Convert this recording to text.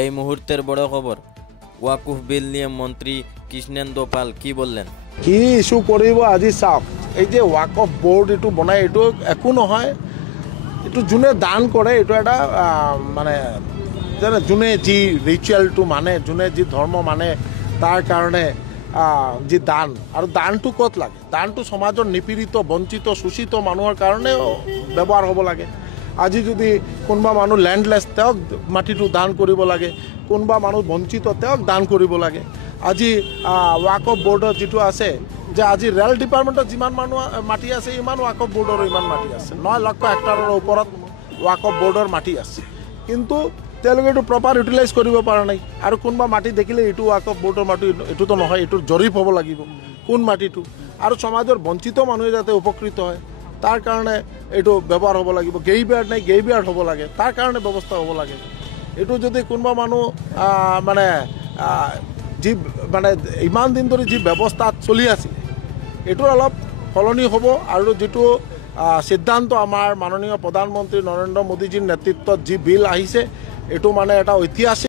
এই মুহূৰ্তেৰ বড় খবৰ, ওয়াকুফ বিল নিয়ে মন্ত্ৰী কৃষ্ণেন্দ্ৰ পাল কি বললেন? কি ইস্যু কৰিব আজি চাওক। এই যে ওয়াকফ বোৰ্ড এটু বনাই এটু একো নহয়। এটু যোনে দান কৰে এটু এটা মানে যোনে যি ৰিচুৱেলটো মানে, যোনে যি ধৰ্ম মানে, তাৰ কাৰণে যি দান, আৰু দানটো ক'ত লাগে? দানটো সমাজৰ নিপীড়িত, বঞ্চিত, শোষিত মানুহৰ কাৰণে ব্যৱহাৰ হ'ব লাগে। আজি যদি কোনোবা মানুহ লেণ্ডলেছ, তেওঁক মাটিটো দান কৰিব লাগে। কোনোবা মানুহ বঞ্চিত, তেওঁক দান কৰিব লাগে। আজি ওয়াকফ বোৰ্ডৰ যিটো আছে, যে আজি ৰেল ডিপাৰ্টমেণ্টত যিমান মানুহ মাটি আছে, ইমান ওয়াকফ বোৰ্ডৰো ইমান মাটি আছে। 9 লাখ হেক্টৰৰ ওপৰত ওয়াকফ বোৰ্ডৰ মাটি আছে, কিন্তু তেওঁলোকে এইটো প্ৰপাৰ ইউটিলাইজ কৰিব পৰা নাই। আৰু কোনোবা মাটি দেখিলে এইটো ওয়াকফ বোৰ্ডৰ মাটি, এইটোতো নহয়, এইটোৰ জৰীপ হ'ব লাগিব কোন মাটিটো, আৰু সমাজৰ বঞ্চিত মানুহে যাতে উপকৃত হয় তাৰ কাৰণে এইটো ব্যৱহাৰ হ'ব লাগিব। গেইবিয়াৰ্ড নাই, গেইবিয়াৰ্ড হ'ব লাগে, তাৰ কাৰণে ব্যৱস্থা হ'ব লাগে। এইটো যদি কোনোবা মানুহ মানে যি মানে ইমান দিন ধৰি যি ব্যৱস্থাত চলি আছিল, এইটো অলপ সলনি হ'ব। আৰু যিটো সিদ্ধান্ত আমাৰ মাননীয় প্ৰধানমন্ত্ৰী নৰেন্দ্ৰ মোদীজীৰ নেতৃত্বত যি বিল আহিছে, এইটো মানে এটা ঐতিহাসিক